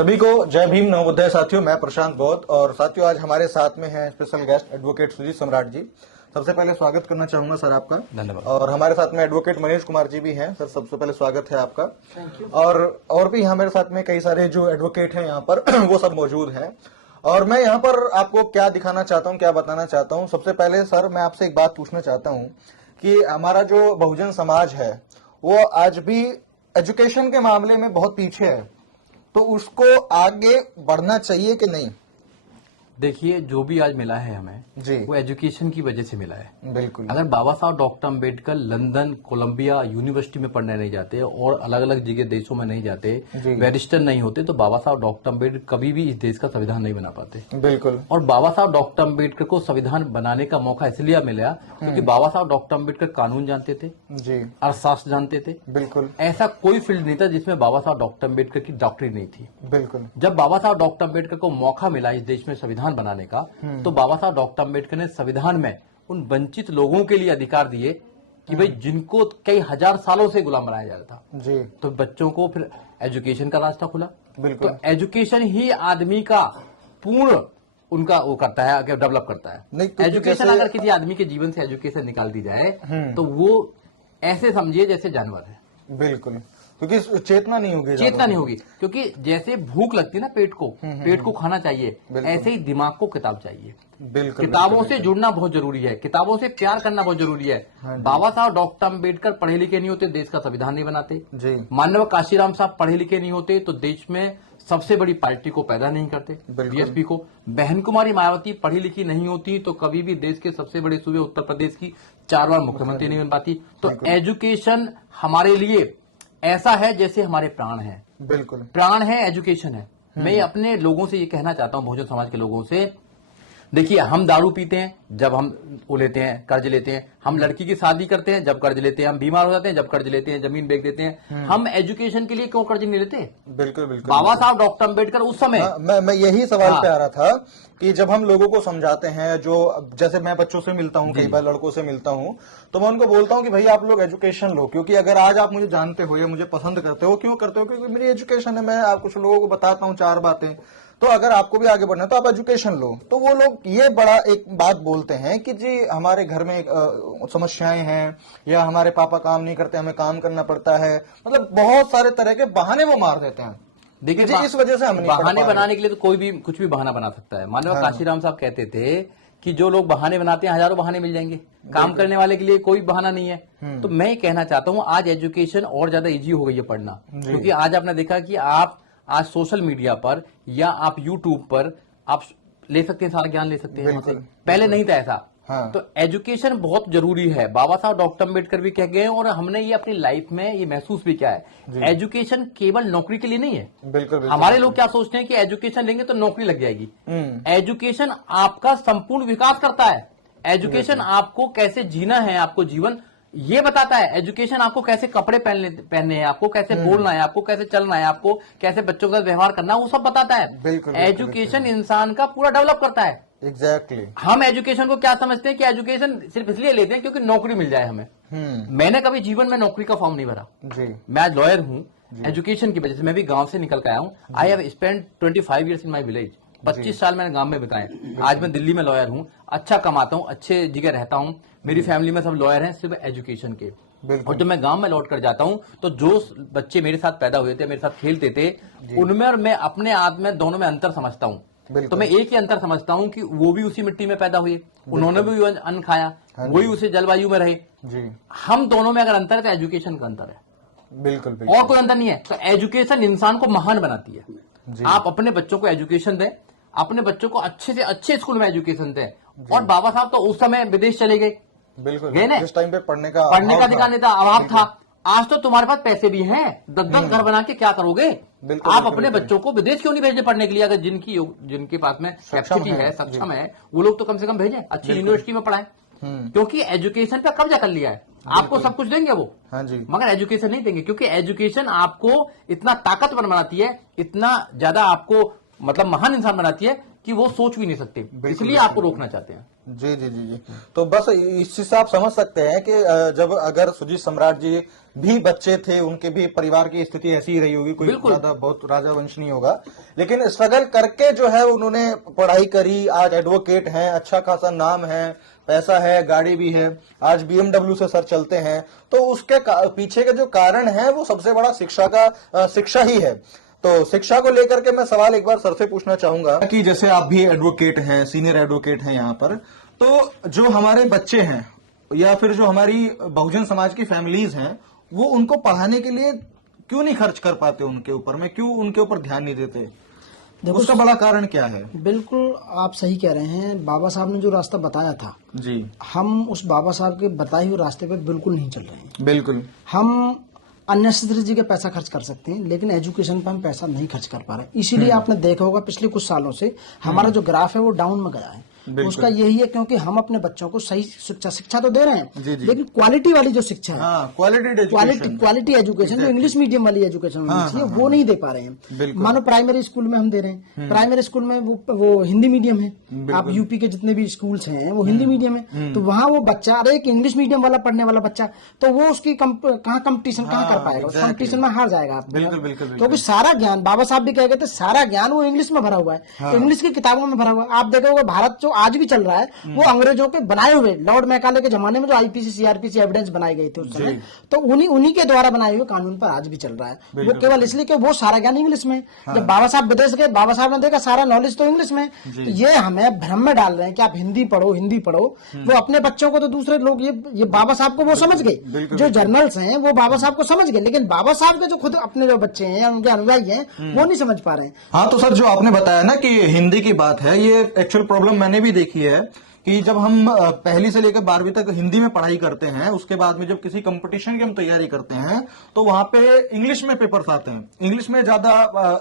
सभी को जय भीम नवोदय साथियों। मैं प्रशांत बौद्ध और साथियों आज हमारे साथ में हैं स्पेशल गेस्ट एडवोकेट सुजीत सम्राट जी। सबसे पहले स्वागत करना चाहूंगा सर आपका। धन्यवाद। और हमारे साथ में एडवोकेट मनीष कुमार जी भी हैं। सर सबसे पहले स्वागत है आपका। Thank you. और भी हमारे साथ में कई सारे जो एडवोकेट हैं यहाँ पर वो सब मौजूद हैं। और मैं यहाँ पर आपको क्या दिखाना चाहता हूँ, क्या बताना चाहता हूँ, सबसे पहले सर मैं आपसे एक बात पूछना चाहता हूँ कि हमारा जो बहुजन समाज है वो आज भी एजुकेशन के मामले में बहुत पीछे है, तो उसको आगे बढ़ना चाहिए कि नहीं? देखिए, जो भी आज मिला है हमें जी वो एजुकेशन की वजह से मिला है। बिल्कुल। अगर Baba Saheb doctor Ambedkar London, Columbia University में पढ़ने नहीं जाते और अलग अलग जगह देशों में नहीं जाते, बैरिस्टर नहीं होते, तो बाबा साहब डॉक्टर अम्बेडकर कभी भी इस देश का संविधान नहीं बना पाते। बिल्कुल। और बाबा साहब डॉक्टर अम्बेडकर को संविधान बनाने का मौका इसलिए मिला क्योंकि बाबा साहब डॉक्टर अम्बेडकर कानून जानते थे जी, अर्थशास्त्र जानते थे। बिल्कुल। ऐसा कोई फील्ड नहीं था जिसमें बाबा साहब डॉक्टर अम्बेडकर की डॉक्टरी नहीं थी। बिल्कुल। जब बाबा साहब डॉक्टर अम्बेडकर को मौका मिला इस देश में संविधान बनाने का, तो बाबा साहब डॉक्टर अम्बेडकर ने संविधान में उन वंचित लोगों के लिए अधिकार दिए कि भाई जिनको कई हजार सालों से गुलाम बनाया जा रहा था, जी, तो बच्चों को फिर एजुकेशन का रास्ता खुला। बिल्कुल। तो एजुकेशन ही आदमी का पूर्ण उनका वो करता है, डेवलप करता नहीं, है। क्योंकि एजुकेशन जैसे- अगर किसी आदमी के जीवन से एजुकेशन निकाल दी जाए तो वो ऐसे समझिए जैसे जानवर है। बिल्कुल, क्योंकि चेतना नहीं होगी, चेतना नहीं होगी, क्योंकि जैसे भूख लगती है ना पेट को खाना चाहिए, ऐसे ही दिमाग को किताब चाहिए। बिल्कुल। किताबों से जुड़ना बहुत जरूरी है, किताबों से प्यार करना बहुत जरूरी है। बाबा साहब डॉक्टर अम्बेडकर पढ़े लिखे नहीं होते, देश का संविधान नहीं बनाते। जी, मानव काशीराम साहब पढ़े लिखे नहीं होते तो देश में सबसे बड़ी पार्टी को पैदा नहीं करते, बीएसपी को। बहन कुमारी मायावती पढ़ी लिखी नहीं होती तो कभी भी देश के सबसे बड़े सूबे उत्तर प्रदेश की 4 बार मुख्यमंत्री नहीं बन पाती। तो एजुकेशन हमारे लिए ऐसा है जैसे हमारे प्राण है। बिल्कुल। प्राण है, एजुकेशन है। मैं अपने लोगों से ये कहना चाहता हूं, बहुजन समाज के लोगों से, देखिए हम दारू पीते हैं जब हम वो लेते हैं, कर्ज लेते हैं। हम लड़की की शादी करते हैं जब कर्ज लेते हैं। हम बीमार हो जाते हैं जब कर्ज लेते हैं, जमीन बेच देते हैं। हम एजुकेशन के लिए क्यों कर्ज नहीं लेते? बिल्कुल। बिल्कुल। बाबा साहब डॉक्टर अम्बेडकर उस समय मैं यही सवाल पे आ रहा था कि जब हम लोगों को समझाते हैं, जो जैसे मैं बच्चों से मिलता हूँ, कई बार लड़कों से मिलता हूँ, तो मैं उनको बोलता हूँ कि भाई आप लोग एजुकेशन लो, क्योंकि अगर आज आप मुझे जानते हो या मुझे पसंद करते हो, क्यों करते हो? क्योंकि मेरी एजुकेशन है। मैं आप कुछ लोगों को बताता हूँ 4 बातें, तो अगर आपको भी आगे बढ़ना है तो आप एजुकेशन लो। तो वो लोग ये बड़ा एक बात बोलते हैं कि जी हमारे घर में समस्याएं हैं, या हमारे पापा काम नहीं करते, हमें काम करना पड़ता है। मतलब बहुत सारे तरह के बहाने वो मार देते हैं। देखिए, इस वजह से हम नहीं पढ़ बहाने पा रहे। बनाने के लिए तो कोई भी कुछ भी बहाना बना सकता है। मानव काशीराम साहब कहते थे कि जो लोग बहाने बनाते हैं हजारों बहाने मिल जाएंगे, काम करने वाले के लिए कोई बहाना नहीं है। तो मैं ये कहना चाहता हूं आज एजुकेशन और ज्यादा इजी हो गई है पढ़ना, क्योंकि आज आपने देखा कि आप आज सोशल मीडिया पर या आप यूट्यूब पर आप ले सकते हैं, सारा ज्ञान ले सकते हैं। पहले नहीं था ऐसा। हाँ। तो एजुकेशन बहुत जरूरी है। बाबा साहब डॉक्टर अम्बेडकर भी कह गए और हमने ये अपनी लाइफ में ये महसूस भी किया है। एजुकेशन केवल नौकरी के लिए नहीं है। बिल्कुल। हमारे लोग क्या सोचते हैं कि एजुकेशन लेंगे तो नौकरी लग जाएगी। एजुकेशन आपका संपूर्ण विकास करता है। एजुकेशन आपको कैसे जीना है, आपको जीवन ये बताता है। एजुकेशन आपको कैसे कपड़े पहनने हैं, आपको कैसे बोलना है, आपको कैसे चलना है, आपको कैसे बच्चों के साथ व्यवहार करना है, वो सब बताता है। बिल्कुल। एजुकेशन इंसान का पूरा डेवलप करता है। एग्जैक्टली। हम एजुकेशन को क्या समझते हैं कि एजुकेशन सिर्फ इसलिए लेते हैं क्योंकि नौकरी मिल जाए हमें। मैंने कभी जीवन में नौकरी का फॉर्म नहीं भरा जी। मैं आज लॉयर हूँ एजुकेशन की वजह से। मैं भी गांव से निकल कर आया हूँ। I have spend 25 years in my village. 25 साल मैंने गांव में बिताए। आज मैं दिल्ली में लॉयर हूँ, अच्छा कमाता हूँ, अच्छे जगह रहता हूँ। मेरी फैमिली में सब लॉयर हैं सिर्फ एजुकेशन के। और जब मैं गांव में लौट कर जाता हूं तो जो बच्चे मेरे साथ पैदा हुए थे, मेरे साथ खेलते थे, उनमें और मैं अपने आप में दोनों में अंतर समझता हूं। तो मैं एक ही अंतर समझता हूं कि वो भी उसी मिट्टी में पैदा हुए, उन्होंने भी अन्न खाया, वही उसी जलवायु में रहे जी। हम दोनों में अगर अंतर है तो एजुकेशन का अंतर है। बिल्कुल। और कोई अंतर नहीं है। तो एजुकेशन इंसान को महान बनाती है। आप अपने बच्चों को एजुकेशन दें, अपने बच्चों को अच्छे से अच्छे स्कूल में एजुकेशन दें। और बाबा साहब तो उस समय विदेश चले गए। बिल्कुल। गए ना, जिस टाइम पे पढ़ने का अधिकार नहीं था, अभाव था। आज तो तुम्हारे पास पैसे भी हैं, 10-10 घर बना के क्या करोगे? आप अपने बच्चों को विदेश क्यों नहीं भेजने पढ़ने के लिए? अगर जिनके पास में कैपेसिटी है, सक्षम है, वो लोग तो कम से कम भेजें, अच्छी यूनिवर्सिटी में पढ़ाएं। क्योंकि एजुकेशन पे कब्जा कर लिया है। आपको सब कुछ देंगे वो, हाँ जी, मगर एजुकेशन नहीं देंगे। क्योंकि एजुकेशन आपको इतना ताकतवर बनाती है, इतना ज्यादा आपको मतलब महान इंसान बनाती है कि वो सोच भी नहीं सकते, इसलिए आपको रोकना चाहते हैं। जी जी जी जी। तो बस इस चीज से आप समझ सकते हैं कि जब अगर सुजीत सम्राट जी भी बच्चे थे, उनके भी परिवार की स्थिति ऐसी ही रही होगी, कोई ज्यादा बहुत राजा वंश नहीं होगा, लेकिन स्ट्रगल करके जो है उन्होंने पढ़ाई करी, आज एडवोकेट हैं, अच्छा खासा नाम है, पैसा है, गाड़ी भी है, आज BMW से सर चलते हैं। तो उसके पीछे के जो कारण है वो सबसे बड़ा शिक्षा ही है। तो शिक्षा को लेकर के मैं सवाल एक बार सर से पूछना चाहूंगा कि जैसे आप भी एडवोकेट हैं, सीनियर एडवोकेट हैं यहाँ पर, तो जो हमारे बच्चे हैं या फिर जो हमारी बहुजन समाज की फैमिलीज हैं, वो उनको पढ़ाने के लिए क्यों नहीं खर्च कर पाते, उनके ऊपर में क्यों उनके ऊपर ध्यान नहीं देते? उसका बड़ा कारण क्या है? बिल्कुल आप सही कह रहे हैं। बाबा साहब ने जो रास्ता बताया था जी, हम उस बाबा साहब के बताए हुए रास्ते पे बिल्कुल नहीं चल रहे हैं। बिल्कुल हम अननेसेसरी जगह पैसा खर्च कर सकते हैं, लेकिन एजुकेशन पर हम पैसा नहीं खर्च कर पा रहे। इसीलिए आपने देखा होगा पिछले कुछ सालों से हमारा जो ग्राफ है वो डाउन में गया है। उसका यही है क्योंकि हम अपने बच्चों को सही शिक्षा तो दे रहे हैं, लेकिन क्वालिटी वाली जो शिक्षा है, क्वालिटी एजुकेशन जो इंग्लिश मीडियम वाली एजुकेशन होनी चाहिए वो नहीं दे पा रहे हैं। मानो प्राइमरी स्कूल में हम दे रहे हैं, प्राइमरी स्कूल में वो हिंदी मीडियम है, आप यूपी के जितने भी स्कूल्स हैं वो हिंदी मीडियम है, तो वहाँ वो बच्चा, अरे एक इंग्लिश मीडियम वाला पढ़ने वाला बच्चा, तो वो उसकी कहाँ कंपटीशन कहाँ कर पाएगा, उस कंपटीशन में हार जाएगा आप। क्योंकि सारा ज्ञान, बाबा साहब भी कह गए थे, सारा ज्ञान वो इंग्लिश में भरा हुआ है, इंग्लिश की किताबों में भरा हुआ है। आप देखोगे भारत जो आज भी चल रहा है वो अंग्रेजों के बनाए हुए, लॉर्ड मैकाले के जमाने में जो आईपीसी सीआरपीसी एविडेंस बनाए गए थे उस समय, तो उन्हीं के द्वारा बनाए हुए कानून पर आज भी चल रहा है। वो केवल इसलिए कि वो सारा ज्ञान इंग्लिश में। जब बाबा साहब विदेश गए, बाबा साहब ने देखा सारा नॉलेज तो इंग्लिश में, तो ये हमें भ्रम में डाल रहे हैं कि आप हिंदी पढ़ो हिंदी पढ़ो। वो अपने बच्चों को तो दूसरे लोग ये बाबा साहब को वो समझ गए, जो जर्नल्स हैं वो बाबा साहब को समझ गए, लेकिन बाबा साहब के जो खुद अपने जो बच्चे हैं या उनके अनुयायी हैं वो नहीं समझ पा रहे हैं। हाँ, तो सर जो आपने बताया ना कि हिंदी की बात है, ये एक्चुअल प्रॉब्लम मैंने भी देखी है कि जब हम पहली से लेकर 12वीं तक हिंदी में पढ़ाई करते हैं, उसके बाद में जब किसी कंपटीशन की हम तैयारी करते हैं तो वहां पे इंग्लिश में पेपर्स आते हैं। इंग्लिश में ज्यादा,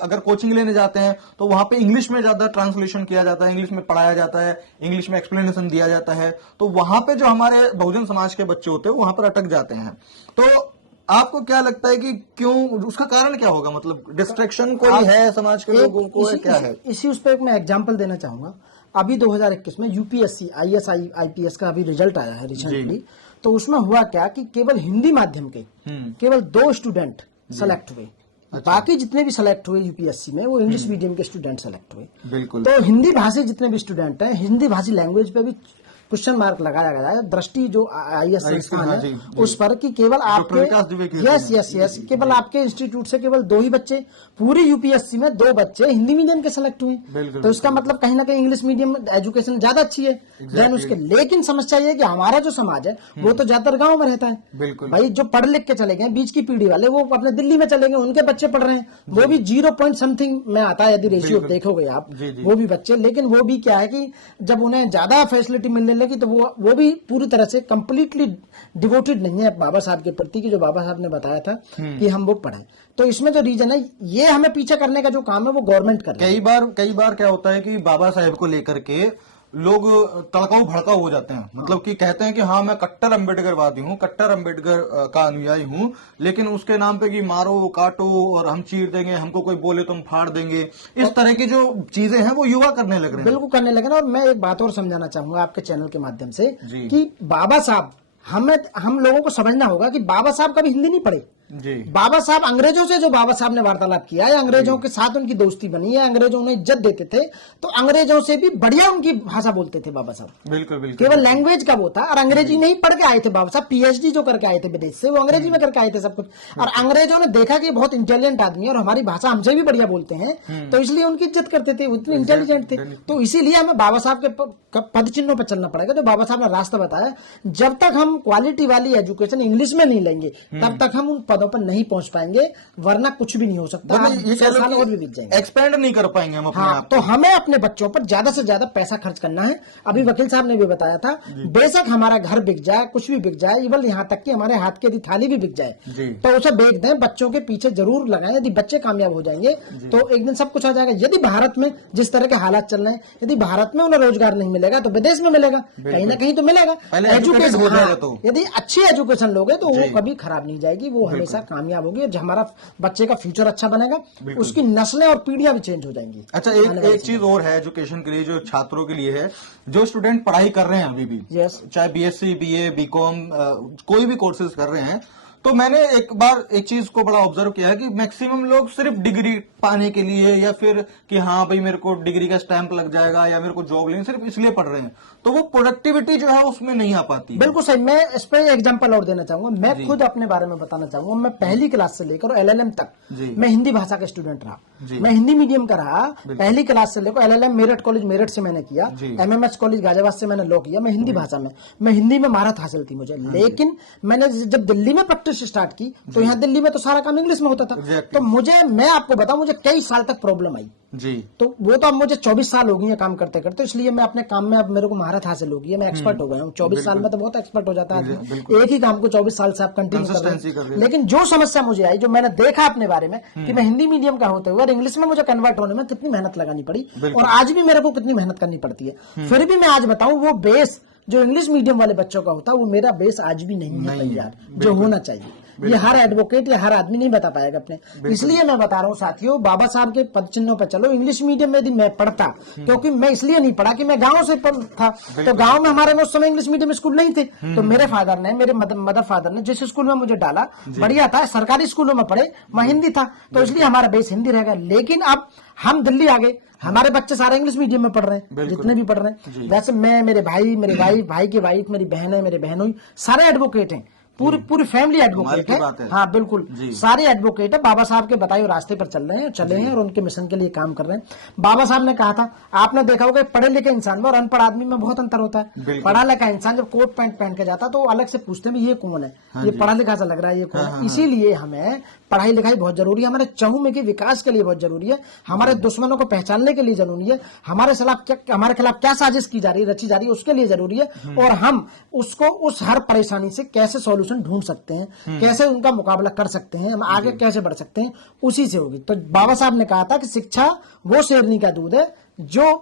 अगर कोचिंग लेने जाते हैं तो वहां पे इंग्लिश में ज्यादा ट्रांसलेशन किया जाता है, इंग्लिश में पढ़ाया जाता है, इंग्लिश में एक्सप्लेनेशन दिया जाता है। तो वहां पे जो हमारे बहुजन समाज के बच्चे होते हैं वहां पर अटक जाते हैं। तो आपको क्या लगता है कि क्यों, उसका कारण क्या होगा? मतलब डिस्ट्रैक्शन कोई है समाज के लोगों को, क्या है? इसी उस पर मैं एग्जांपल देना चाहूंगा। अभी 2021 में यूपीएससी IAS का अभी रिजल्ट आया है रिसेंटली, तो उसमें हुआ क्या कि केवल हिंदी माध्यम के केवल 2 स्टूडेंट सेलेक्ट हुए। अच्छा। बाकी जितने भी सेलेक्ट हुए यूपीएससी में वो इंग्लिश मीडियम के स्टूडेंट सेलेक्ट हुए। बिल्कुल। तो हिंदी भाषी जितने भी स्टूडेंट हैं, हिंदी भाषी लैंग्वेज पे भी क्वेश्चन मार्क लगाया गया है। दृष्टि जो IAS संस्थान है उस पर कि केवल आपके यस केवल आपके इंस्टीट्यूट से केवल 2 ही बच्चे, पूरी यूपीएससी में 2 बच्चे हिंदी मीडियम के सेलेक्ट हुए। तो इसका मतलब कहीं ना कहीं इंग्लिश मीडियम एजुकेशन ज्यादा अच्छी है देन उसके। लेकिन समस्या ये कि हमारा जो समाज है वो तो ज्यादातर गाँव में रहता है। भाई जो पढ़ लिख के चले गए बीच की पीढ़ी वाले, वो अपने दिल्ली में चले गए, उनके बच्चे पढ़ रहे हैं, वो भी 0.something में आता है यदि रेशियो देखोगे आप, वो भी बच्चे। लेकिन वो भी क्या है कि जब उन्हें ज्यादा फैसिलिटी मिलने लगी तो वो भी पूरी तरह से कंप्लीटली डिवोटेड नहीं है बाबा साहब के प्रति, कि जो बाबा साहब ने बताया था कि हम वो पढ़ें। तो इसमें जो रीजन है, ये हमें पीछे करने का जो काम है वो गवर्नमेंट कर रही है। कई बार क्या होता है कि बाबा साहब को लेकर के लोग तड़काऊ भड़काऊ हो जाते हैं। मतलब कि कहते हैं कि हाँ मैं कट्टर अम्बेडकरवादी हूँ, कट्टर अम्बेडकर का अनुयायी हूँ, लेकिन उसके नाम पे कि मारो काटो और हम चीर देंगे, हमको कोई बोले तो हम फाड़ देंगे, इस तरह की जो चीजें हैं वो युवा करने लग रहे हैं। बिल्कुल करने लगे ना। और मैं एक बात और समझाना चाहूंगा आपके चैनल के माध्यम से कि बाबा साहब, हम लोगों को समझना होगा कि बाबा साहब कभी हिंदी नहीं पढ़े। बाबा साहब अंग्रेजों से जो बाबा साहब ने वार्तालाप किया है, अंग्रेजों के साथ उनकी दोस्ती बनी है, अंग्रेजों ने इज्जत देते थे, तो अंग्रेजों से भी बढ़िया उनकी भाषा बोलते थे बाबा साहब। बिल्कुल। केवल लैंग्वेज का वो था, और अंग्रेजी नहीं पढ़ के आए थे बाबा साहब, PhD जो करके आए थे विदेश से, वो अंग्रेजी में करके आए थे सब कुछ। और अंग्रेजों ने देखा कि बहुत इंटेलिजेंट आदमी है और हमारी भाषा हमसे भी बढ़िया बोलते हैं, तो इसलिए उनकी इज्जत करते थे, उतने इंटेलिजेंट थे। तो इसीलिए हमें बाबा साहब के पद चिन्हों पर चलना पड़ेगा, जो बाबा साहब ने रास्ता बताया। जब तक हम क्वालिटी वाली एजुकेशन इंग्लिश में नहीं लेंगे तब तक हम उन पदों पर नहीं पहुंच पाएंगे, वरना कुछ भी नहीं हो सकता। और भी बीत जाएंगे, एक्सपेंड नहीं कर पाएंगे हम अपने आप। तो हमें अपने बच्चों पर ज्यादा से ज्यादा पैसा खर्च करना है। अभी वकील साहब ने भी बताया था, बेशक हमारा घर बिक जाए, कुछ भी बिक जाए, इवन यहाँ तक कि हमारे हाथ की यदि थाली भी बिक जाए तो उसे बेच दें, बच्चों के पीछे जरूर लगाएं। यदि बच्चे कामयाब हो जाएंगे तो एक दिन सब कुछ आ जाएगा। यदि भारत में जिस तरह के हालात चल रहे हैं, यदि भारत में उन्हें रोजगार नहीं मिलेगा तो विदेश में मिलेगा, कहीं ना कहीं तो मिलेगा। एजुकेशन, यदि अच्छी एजुकेशन लोगे तो वो कभी खराब नहीं जाएगी, वो हमेशा हमेशा कामयाब होगी। जो हमारा बच्चे का फ्यूचर अच्छा बनेगा, उसकी नस्लें और पीढ़ियां भी चेंज हो जाएंगी। अच्छा, एक चीज और है एजुकेशन के लिए, जो छात्रों के लिए है, जो स्टूडेंट पढ़ाई कर रहे हैं अभी भी, यस, चाहे बीएससी, बीए, बीकॉम, कोई भी कोर्सेज कर रहे हैं, तो मैंने एक बार एक चीज को बड़ा ऑब्जर्व किया है कि मैक्सिमम लोग सिर्फ डिग्री पाने के लिए, या फिर कि हाँ भाई मेरे को डिग्री का स्टैंप लग जाएगा या मेरे को जॉब लेनी, सिर्फ इसलिए पढ़ रहे हैं, तो वो प्रोडक्टिविटी जो है उसमें नहीं आ पाती। बिल्कुल सही। मैं इस पे एग्जांपल और देना चाहूंगा। मैं खुद अपने बारे में बताना चाहूंगा। मैं पहली क्लास से लेकर एलएलएम तक मैं हिंदी भाषा का स्टूडेंट रहा। मैं हिंदी मीडियम का रहा। पहली क्लास से लेकर एलएलएम मेरठ कॉलेज मेरठ से मैंने किया, एमएमएस कॉलेज गाजियाबाद से मैंने लॉ किया। मैं हिंदी भाषा में, मैं हिंदी में महारत हासिल थी मुझे। लेकिन मैंने जब दिल्ली में प्रैक्टिस स्टार्ट की, तो यहाँ दिल्ली में तो सारा काम इंग्लिश में होता था। तो मैं आपको बताऊं, मुझे कई साल तक प्रॉब्लम आई जी। तो वो तो अब मुझे 24 साल हो गई है काम करते करते, इसलिए मैं अपने काम में अब मेरे को महारत हासिल हो गई है। मैं एक्सपर्ट हो गया हूँ। 24 साल में तो बहुत एक्सपर्ट हो जाता है। एक ही काम को 24 साल से आप कंटिन्यू कर रहे हैं। लेकिन जो समस्या मुझे आई, जो मैंने देखा अपने बारे में कि मैं हिंदी मीडियम का होते हुए और इंग्लिश में मुझे कन्वर्ट होने में कितनी मेहनत लगानी पड़ी, और आज भी मेरे को कितनी मेहनत करनी पड़ती है। फिर भी मैं आज बताऊं, वो बेस जो इंग्लिश मीडियम वाले बच्चों का होता है, वो मेरा बेस आज भी नहीं है तैयार, जो होना चाहिए। ये हर एडवोकेट या हर आदमी नहीं बता पाएगा अपने। इसलिए मैं बता रहा हूँ साथियों, बाबा साहब के पद चिन्हों पर चलो। इंग्लिश मीडियम में यदि मैं पढ़ता, क्योंकि मैं इसलिए नहीं पढ़ा कि मैं गांव से था, तो गांव में हमारे में उस समय इंग्लिश मीडियम स्कूल नहीं थे। तो मेरे फादर ने, मेरे मदर फादर ने जिस स्कूल में मुझे डाला, बढ़िया था, सरकारी स्कूलों में पढ़े, वहाँ हिंदी था, तो इसलिए हमारा बेस हिंदी रहेगा। लेकिन अब हम दिल्ली आ गए, हमारे बच्चे सारे इंग्लिश मीडियम में पढ़ रहे हैं, जितने भी पढ़ रहे हैं। वैसे मैं, मेरे भाई, मेरे भाई की वाइफ, मेरी बहन है, मेरे बहनों, सारे एडवोकेट हैं। पूरी फैमिली एडवोकेट है। हाँ बिल्कुल, सारे एडवोकेट है। बाबा साहब के बताए रास्ते पर चल रहे हैं, चले हैं, और उनके मिशन के लिए काम कर रहे हैं। बाबा साहब ने कहा था, आपने देखा होगा, पढ़े लिखे इंसान में और अनपढ़ आदमी में बहुत अंतर होता है। पढ़ा लिखा इंसान जब कोट पैंट पहन के जाता तो अलग से पूछते हैं ये कौन है, ये पढ़ा लिखा सा लग रहा है, ये कौन है। इसीलिए हमें पढ़ाई लिखाई बहुत जरूरी है, हमारे चहुमुखी के विकास के लिए बहुत जरूरी है, हमारे दुश्मनों को पहचानने के लिए जरूरी है, हमारे खिलाफ क्या साजिश की जा रही है, रची जा रही है, उसके लिए जरूरी है। और हम उसको, उस हर परेशानी से कैसे सॉल्यूशन ढूंढ सकते हैं, कैसे उनका मुकाबला कर सकते हैं, हम आगे कैसे बढ़ सकते हैं, उसी से होगी। तो बाबा साहब ने कहा था कि शिक्षा वो शेरनी का दूध है जो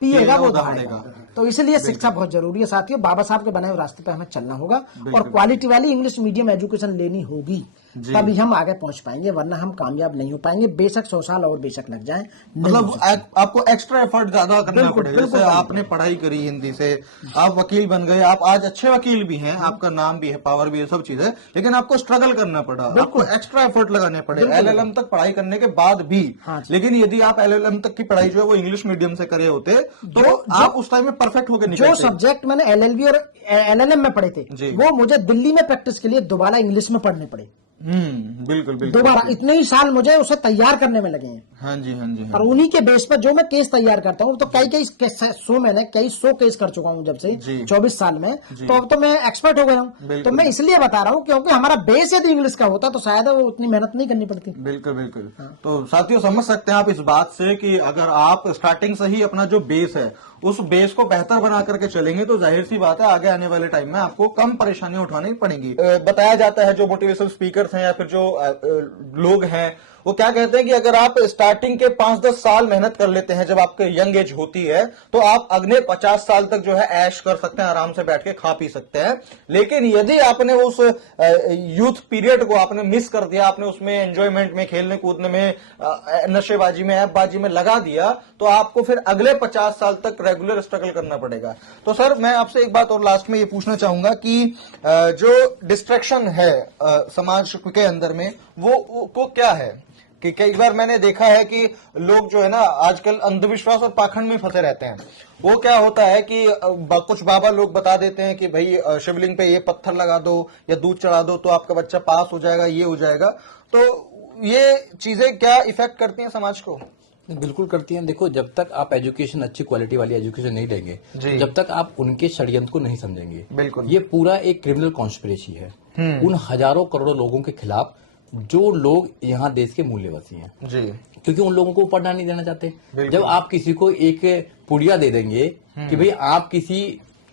पिएगा वो दहाड़ेगा। तो इसलिए शिक्षा बहुत जरूरी है साथियों। बाबा साहब के बनाए हुए रास्ते पे हमें चलना होगा और क्वालिटी वाली इंग्लिश मीडियम एजुकेशन लेनी होगी, तभी हम आगे पहुंच पाएंगे, वरना हम कामयाब नहीं हो पाएंगे। बेशक 100 साल और बेशक लग जाए, मतलब आपको एक्स्ट्रा एफर्ट ज्यादा करना पड़ेगा। जैसे आपने पढ़ाई करी हिंदी से, आप वकील बन गए, आप आज अच्छे वकील भी हैं, आपका नाम भी है, पावर भी है, सब चीज है, लेकिन आपको स्ट्रगल करना पड़ा, आपको एक्स्ट्रा एफर्ट लगाने पड़े एलएलएम तक पढ़ाई करने के बाद भी। लेकिन यदि आप एलएलएम तक की पढ़ाई जो है वो इंग्लिश मीडियम से करे होते तो आप उस टाइम में परफेक्ट होकर निकलते। जो सब्जेक्ट मैंने एलएलबी और एलएलएम में पढ़े थे, वो मुझे दिल्ली में प्रैक्टिस के लिए दोबारा इंग्लिश में पढ़ने पड़े। बिल्कुल बिल्कुल, दोबारा इतने ही साल मुझे उसे तैयार करने में लगे हैं। हाँ जी, हाँ जी। और उन्हीं के बेस पर जो मैं केस तैयार करता हूँ, तो कई 100 केस कर चुका हूँ जब से 24 साल में, तो अब तो मैं एक्सपर्ट हो गया हूँ। तो मैं इसलिए बता रहा हूँ क्योंकि हमारा बेस यदि इंग्लिश का होता तो शायद वो उतनी मेहनत नहीं करनी पड़ती। बिल्कुल बिल्कुल। तो साथियों, समझ सकते हैं आप इस बात से कि अगर आप स्टार्टिंग से ही अपना जो बेस है उस बेस को बेहतर बना करके चलेंगे तो जाहिर सी बात है आगे आने वाले टाइम में आपको कम परेशानियां उठानी पड़ेंगी। बताया जाता है, जो मोटिवेशनल स्पीकर्स हैं या फिर जो लोग हैं, वो क्या कहते हैं कि अगर आप स्टार्टिंग के 5-10 साल मेहनत कर लेते हैं, जब आपके यंग एज होती है, तो आप अगले 50 साल तक जो है ऐश कर सकते हैं, आराम से बैठ के खा पी सकते हैं। लेकिन यदि आपने उस यूथ पीरियड को आपने मिस कर दिया, आपने उसमें एंजॉयमेंट में, खेलने कूदने में, नशेबाजी में, ऐपबाजी में लगा दिया, तो आपको फिर अगले 50 साल तक रेगुलर स्ट्रगल करना पड़ेगा। तो सर, मैं आपसे एक बात और लास्ट में ये पूछना चाहूंगा कि जो डिस्ट्रैक्शन है समाज के अंदर में, वो क्या है? कि कई बार मैंने देखा है कि लोग जो है ना आजकल अंधविश्वास और पाखंड में फंसे रहते हैं। वो क्या होता है कि कुछ बाबा लोग बता देते हैं कि भाई शिवलिंग पे ये पत्थर लगा दो या दूध चढ़ा दो तो आपका बच्चा पास हो जाएगा, ये हो जाएगा। तो ये चीजें क्या इफेक्ट करती हैं समाज को? बिल्कुल करती हैं। देखो, जब तक आप एजुकेशन, अच्छी क्वालिटी वाली एजुकेशन नहीं लेंगे, जब तक आप उनके षड्यंत्र को नहीं समझेंगे। बिल्कुल, ये पूरा एक क्रिमिनल कॉन्स्पिरेसी है उन हजारों करोड़ों लोगों के खिलाफ जो लोग यहाँ देश के मूल्यवासी हैं जी, क्योंकि उन लोगों को पढ़ना नहीं देना चाहते। जब आप किसी को एक पुड़िया दे देंगे कि भाई आप किसी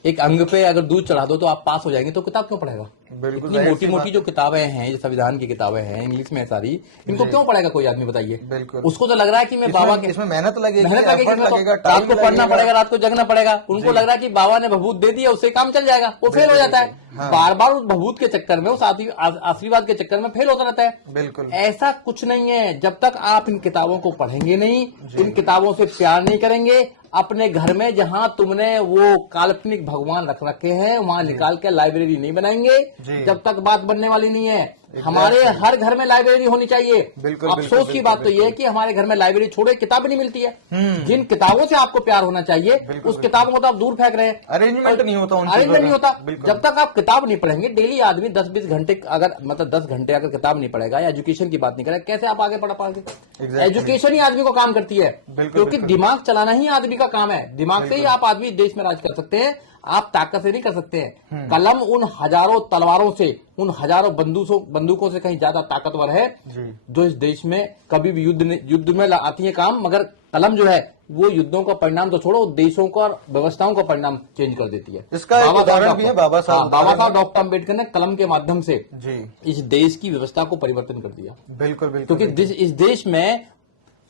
एक अंग पे अगर दूध चढ़ा दो तो आप पास हो जाएंगे, तो किताब क्यों पढ़ेगा? बिल्कुल इतनी मोटी मोटी जो किताबें हैं, जो संविधान की किताबें हैं इंग्लिश में सारी, इनको क्यों पढ़ेगा कोई आदमी, बताइए? बिल्कुल। उसको तो लग रहा है कि मैं बाबा के इसमें मेहनत लगेगी, मेहनत लगेगी, effort लगेगा, रात time को पढ़ना लगेगा। पड़ेगा, रात को जगना पड़ेगा। उनको लग रहा है कि बाबा ने भभूत दे दिया, उससे काम चल जाएगा, वो फेल हो जाता है। हाँ। बार बार उस भभूत के चक्कर में, उस आशीर्वाद के चक्कर में फेल होता रहता है। बिल्कुल। ऐसा कुछ नहीं है। जब तक आप इन किताबों को पढ़ेंगे नहीं, इन किताबों से प्यार नहीं करेंगे, अपने घर में जहां तुमने वो काल्पनिक भगवान रख रखे हैं वहां निकाल के लाइब्रेरी नहीं बनाएंगे, जब तक बात बनने वाली नहीं है। हमारे हर घर में लाइब्रेरी होनी चाहिए। बिल्कुल, अफसोस की बात तो यह है कि हमारे घर में लाइब्रेरी छोड़े किताब नहीं मिलती है। जिन किताबों से आपको प्यार होना चाहिए, उस किताबों को तो आप दूर फेंक रहे हैं। अरेंजमेंट नहीं होता, अरेंजमेंट नहीं होता। जब तक आप किताब नहीं पढ़ेंगे, डेली आदमी 10-20 घंटे, अगर मतलब 10 घंटे अगर किताब नहीं पढ़ेगा या एजुकेशन की बात नहीं करेगा, कैसे आप आगे पढ़ पाओगे? एजुकेशन ही आदमी को काम करती है, क्योंकि दिमाग चलाना ही आदमी का काम है। दिमाग से ही आप आदमी देश में राज कर सकते हैं, आप ताकत से नहीं कर सकते हैं। कलम उन हजारों तलवारों से, उन हजारों बंदूकों से कहीं ज्यादा ताकतवर है जो इस देश में कभी भी युद्ध में आती है काम, मगर कलम जो है वो युद्धों का परिणाम तो छोड़ो, देशों का और व्यवस्थाओं का परिणाम चेंज कर देती है। इसका एक उदाहरण भी है बाबा साहब डॉक्टर अम्बेडकर ने कलम के माध्यम से इस देश की व्यवस्था को परिवर्तन कर दिया। बिल्कुल बिल्कुल। क्योंकि इस देश में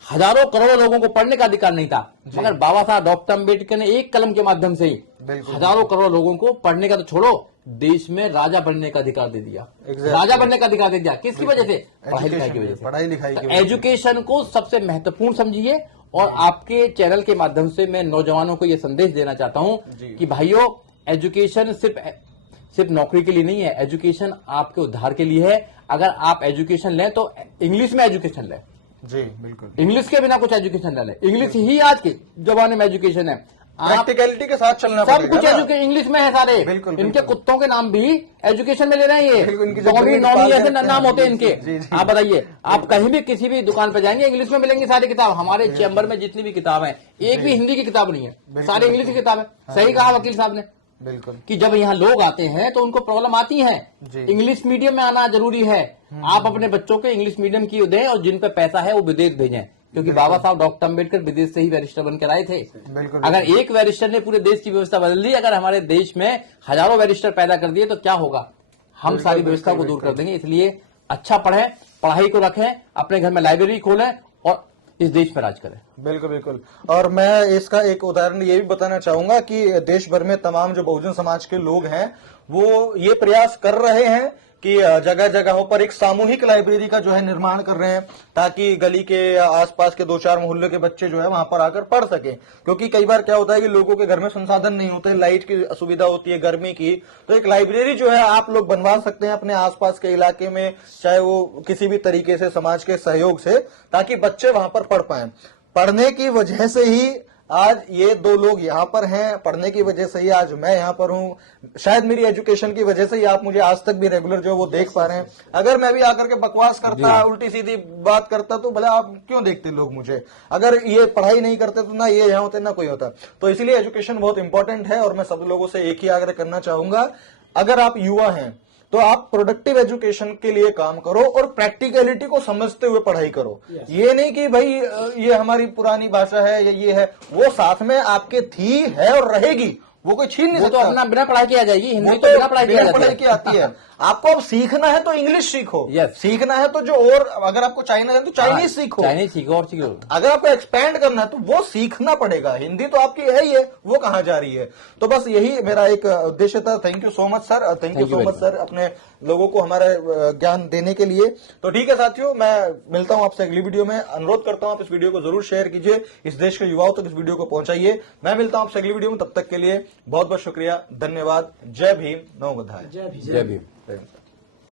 हजारों करोड़ों लोगों को पढ़ने का अधिकार नहीं था, मगर बाबा साहब डॉक्टर अम्बेडकर ने एक कलम के माध्यम से ही हजारों करोड़ लोगों को पढ़ने का तो छोड़ो, देश में राजा बनने का अधिकार दे दिया। राजा बनने का अधिकार दे दिया। किसकी वजह से? पढ़ाई लिखाई की वजह से। पढ़ाई लिखाई की एजुकेशन को सबसे महत्वपूर्ण समझिए। और आपके चैनल के माध्यम से मैं नौजवानों को यह संदेश देना चाहता हूं कि भाइयों, एजुकेशन सिर्फ नौकरी के लिए नहीं है, एजुकेशन आपके उद्धार के लिए है। अगर आप एजुकेशन लें तो इंग्लिश में एजुकेशन लें। जी बिल्कुल। इंग्लिश के बिना कुछ एजुकेशन न ले। इंग्लिश ही आज के जमाने में एजुकेशन है। प्रैक्टिकलिटी के साथ चलना सब कुछ एजुकेशन इंग्लिश में है सारे। इनके कुत्तों के नाम भी एजुकेशन में ले रहे हैं। ये नॉमी ऐसे नाम होते हैं इनके। आप बताइए, आप कहीं भी किसी भी दुकान पर जाएंगे, इंग्लिश में मिलेंगी सारी किताब। हमारे चैम्बर में जितनी भी किताब है, एक भी हिंदी की किताब नहीं है, सारी इंग्लिश की किताब है। सही कहा वकील साहब ने, बिल्कुल, कि जब यहाँ लोग आते हैं तो उनको प्रॉब्लम आती है। इंग्लिश मीडियम में आना जरूरी है। आप अपने बच्चों को इंग्लिश मीडियम की दें, और जिन पे पैसा है वो विदेश भेजें, क्योंकि बाबा साहब डॉक्टर अम्बेडकर विदेश से ही बैरिस्टर बनकर आए थे। अगर एक बैरिस्टर ने पूरे देश की व्यवस्था बदल दी, अगर हमारे देश में हजारों बैरिस्टर पैदा कर दिए तो क्या होगा? हम सारी व्यवस्था को दूर कर देंगे। इसलिए अच्छा पढ़ें, पढ़ाई को रखें, अपने घर में लाइब्रेरी खोलें और इस देश पर राज करें। बिल्कुल बिल्कुल। और मैं इसका एक उदाहरण ये भी बताना चाहूंगा कि देश भर में तमाम जो बहुजन समाज के लोग हैं वो ये प्रयास कर रहे हैं कि जगह जगहों पर एक सामूहिक लाइब्रेरी का जो है निर्माण कर रहे हैं, ताकि गली के आसपास के 2-4 मोहल्ले के बच्चे जो है वहां पर आकर पढ़ सके। क्योंकि कई बार क्या होता है कि लोगों के घर में संसाधन नहीं होते, लाइट की असुविधा होती है, गर्मी की, तो एक लाइब्रेरी जो है आप लोग बनवा सकते हैं अपने आसपास के इलाके में, चाहे वो किसी भी तरीके से समाज के सहयोग से, ताकि बच्चे वहां पर पढ़ पाए। पढ़ने की वजह से ही आज ये 2 लोग यहाँ पर हैं, पढ़ने की वजह से ही आज मैं यहाँ पर हूँ। शायद मेरी एजुकेशन की वजह से ही आप मुझे आज तक भी रेगुलर जो वो देख पा रहे हैं। अगर मैं भी आकर के बकवास करता, उल्टी सीधी बात करता, तो भले आप क्यों देखते लोग मुझे? अगर ये पढ़ाई नहीं करते तो ना ये यहाँ होते ना कोई होता। तो इसीलिए एजुकेशन बहुत इंपॉर्टेंट है। और मैं सब लोगों से एक ही आग्रह करना चाहूंगा, अगर आप युवा हैं तो आप प्रोडक्टिव एजुकेशन के लिए काम करो और प्रैक्टिकलिटी को समझते हुए पढ़ाई करो। ये नहीं कि भाई ये हमारी पुरानी भाषा है या ये है, वो साथ में आपके थी, है और रहेगी, वो कोई छीन नहीं सकता। तो अपना बिना पढ़ाई किया जाएगी, हिंदी तो बिना पढ़ाई की आती है। आपको अब सीखना है तो इंग्लिश सीखो, सीखना है तो जो, और अगर आपको चाइना है तो चाइनीज सीखो, चाइनीज सीखो और सीखो। अगर आपको एक्सपैंड करना है तो वो सीखना पड़ेगा। हिंदी तो आपकी है ही है, वो कहाँ जा रही है? तो बस यही मेरा एक उद्देश्य था। Thank you so much sir, thank you so much sir, अपने लोगों को हमारा ज्ञान देने के लिए। तो ठीक है साथियों, मैं मिलता हूं आपसे अगली वीडियो में। अनुरोध करता हूं आप इस वीडियो को जरूर शेयर कीजिए, इस देश के युवाओं तक इस वीडियो को पहुंचाइए। मैं मिलता हूं आपसे अगली वीडियो में, तब तक के लिए बहुत बहुत शुक्रिया, धन्यवाद। जय भीम, नमो बुद्धाय। जय भीम।